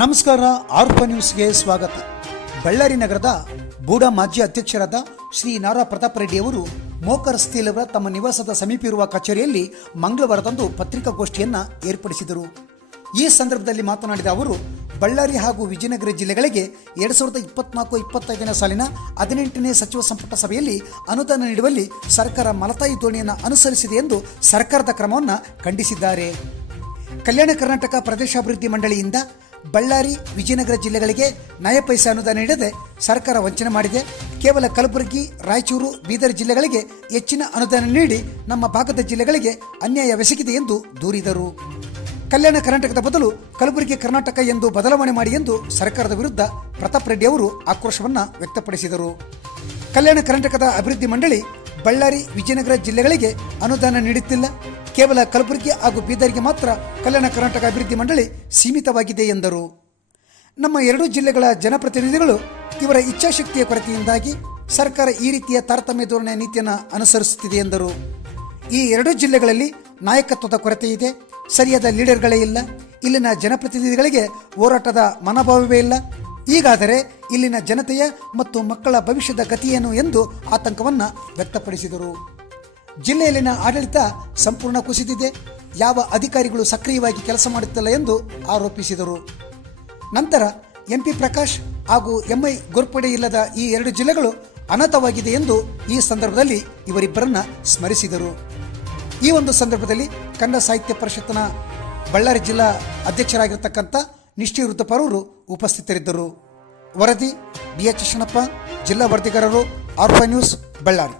ನಮಸ್ಕಾರ. ಆರ್ಪ ನ್ಯೂಸ್ಗೆ ಸ್ವಾಗತ. ಬಳ್ಳಾರಿ ನಗರದ ಬೂಡಾ ಮಾಜಿ ಅಧ್ಯಕ್ಷರಾದ ಶ್ರೀ ನಾರಾ ಪ್ರತಾಪ್ ರೆಡ್ಡಿ ಅವರು ಮೋಕ ರಸ್ತೆಯಲ್ಲಿರುವ ತಮ್ಮ ನಿವಾಸದ ಸಮೀಪ ಇರುವ ಕಚೇರಿಯಲ್ಲಿ ಮಂಗಳವಾರದಂದು ಪತ್ರಿಕಾಗೋಷ್ಠಿಯನ್ನು ಏರ್ಪಡಿಸಿದರು. ಈ ಸಂದರ್ಭದಲ್ಲಿ ಮಾತನಾಡಿದ ಅವರು, ಬಳ್ಳಾರಿ ಹಾಗೂ ವಿಜಯನಗರ ಜಿಲ್ಲೆಗಳಿಗೆ 2024-25ನೇ ಸಾಲಿನ 18ನೇ ಸಚಿವ ಸಂಪುಟ ಸಭೆಯಲ್ಲಿ ಅನುದಾನ ನೀಡುವಲ್ಲಿ ಸರ್ಕಾರ ಮಲತಾಯಿ ಧೋರಣೆಯನ್ನು ಅನುಸರಿಸಿದೆ ಎಂದು ಸರ್ಕಾರದ ಕ್ರಮವನ್ನು ಖಂಡಿಸಿದ್ದಾರೆ. ಕಲ್ಯಾಣ ಕರ್ನಾಟಕ ಪ್ರದೇಶಾಭಿವೃದ್ಧಿ ಮಂಡಳಿಯಿಂದ ಬಳ್ಳಾರಿ ವಿಜಯನಗರ ಜಿಲ್ಲೆಗಳಿಗೆ ನಯ ಪೈಸೆ ಅನುದಾನ ನೀಡದೆ ಸರ್ಕಾರ ವಂಚನೆ ಮಾಡಿದೆ. ಕೇವಲ ಕಲಬುರಗಿ, ರಾಯಚೂರು, ಬೀದರ್ ಜಿಲ್ಲೆಗಳಿಗೆ ಹೆಚ್ಚಿನ ಅನುದಾನ ನೀಡಿ ನಮ್ಮ ಭಾಗದ ಜಿಲ್ಲೆಗಳಿಗೆ ಅನ್ಯಾಯವೆಸಗಿದೆ ಎಂದು ದೂರಿದರು. ಕಲ್ಯಾಣ ಕರ್ನಾಟಕದ ಬದಲು ಕಲಬುರಗಿ ಕರ್ನಾಟಕ ಎಂದು ಬದಲಾವಣೆ ಮಾಡಿ ಎಂದು ಸರ್ಕಾರದ ವಿರುದ್ಧ ಪ್ರತಾಪ್ ರೆಡ್ಡಿ ಅವರು ಆಕ್ರೋಶವನ್ನು ವ್ಯಕ್ತಪಡಿಸಿದರು. ಕಲ್ಯಾಣ ಕರ್ನಾಟಕದ ಅಭಿವೃದ್ಧಿ ಮಂಡಳಿ ಬಳ್ಳಾರಿ, ವಿಜಯನಗರ ಜಿಲ್ಲೆಗಳಿಗೆ ಅನುದಾನ ನೀಡುತ್ತಿಲ್ಲ. ಕೇವಲ ಕಲಬುರಗಿ ಹಾಗೂ ಬೀದರ್ಗೆ ಮಾತ್ರ ಕಲ್ಯಾಣ ಕರ್ನಾಟಕ ಅಭಿವೃದ್ಧಿ ಮಂಡಳಿ ಸೀಮಿತವಾಗಿದೆ ಎಂದರು. ನಮ್ಮ ಎರಡೂ ಜಿಲ್ಲೆಗಳ ಜನಪ್ರತಿನಿಧಿಗಳು ಇವರ ಇಚ್ಛಾಶಕ್ತಿಯ ಕೊರತೆಯಿಂದಾಗಿ ಸರ್ಕಾರ ಈ ರೀತಿಯ ತಾರತಮ್ಯ ಧೋರಣೆ ನೀತಿಯನ್ನು ಅನುಸರಿಸುತ್ತಿದೆ ಎಂದರು. ಈ ಎರಡೂ ಜಿಲ್ಲೆಗಳಲ್ಲಿ ನಾಯಕತ್ವದ ಕೊರತೆ ಇದೆ, ಸರಿಯಾದ ಲೀಡರ್ಗಳೇ ಇಲ್ಲ, ಇಲ್ಲಿನ ಜನಪ್ರತಿನಿಧಿಗಳಿಗೆ ಹೋರಾಟದ ಮನೋಭಾವವೇ ಇಲ್ಲ. ಹೀಗಾದರೆ ಇಲ್ಲಿನ ಜನತೆಯ ಮತ್ತು ಮಕ್ಕಳ ಭವಿಷ್ಯದ ಗತಿಯೇನು ಎಂದು ಆತಂಕವನ್ನು ವ್ಯಕ್ತಪಡಿಸಿದರು. ಜಿಲ್ಲೆಯಲ್ಲಿನ ಆಡಳಿತ ಸಂಪೂರ್ಣ ಕುಸಿದಿದೆ, ಯಾವ ಅಧಿಕಾರಿಗಳು ಸಕ್ರಿಯವಾಗಿ ಕೆಲಸ ಮಾಡುತ್ತಿಲ್ಲ ಎಂದು ಆರೋಪಿಸಿದರು. ನಂತರ ಎಂಪಿ ಪ್ರಕಾಶ್ ಹಾಗೂ ಎಂಐ ಗೋರ್ಪಡೆ ಇಲ್ಲದ ಈ ಎರಡು ಜಿಲ್ಲೆಗಳು ಅನಾಥವಾಗಿದೆ ಎಂದು ಈ ಸಂದರ್ಭದಲ್ಲಿ ಇವರಿಬ್ಬರನ್ನ ಸ್ಮರಿಸಿದರು. ಈ ಒಂದು ಸಂದರ್ಭದಲ್ಲಿ ಕನ್ನಡ ಸಾಹಿತ್ಯ ಪರಿಷತ್ನ ಬಳ್ಳಾರಿ ಜಿಲ್ಲಾ ಅಧ್ಯಕ್ಷರಾಗಿರ್ತಕ್ಕಂಥ ನಿಷ್ಠಿ ರುದ್ರಪ್ಪರವರು ಉಪಸ್ಥಿತರಿದ್ದರು. ವರದಿ BH ಶಣಪ್ಪ, ಜಿಲ್ಲಾ ವರದಿಗಾರರು, ಆರ್ಪ ನ್ಯೂಸ್, ಬಳ್ಳಾರಿ.